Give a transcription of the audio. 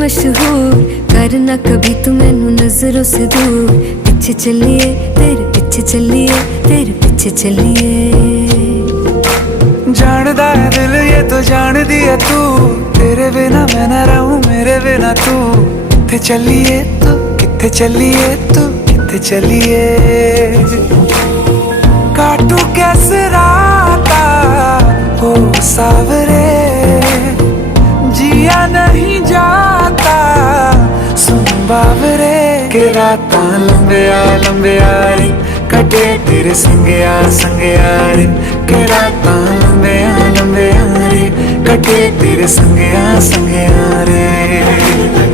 मशहूर, करना कभी तू मैनू नजरों से दूर। पीछे चलिए तेरे पीछे चलिए, तेरे पीछे चलिए। जानदा है दिल ये तो जान दिया तू, तेरे बिना मैं ना रहूं मेरे बिना तू। किथे चलिए तू, किथे चलिए तू, किथे चलिए। काटू कैसे राता हो सावरे, जिया नहीं जाता सुन बावरे। के रातां लंबिया लंबिया रे, कटे तेरे संगया संगया रे। के रातां लंबिया लंबिया रे, कटे तेरे संगया संगया रे।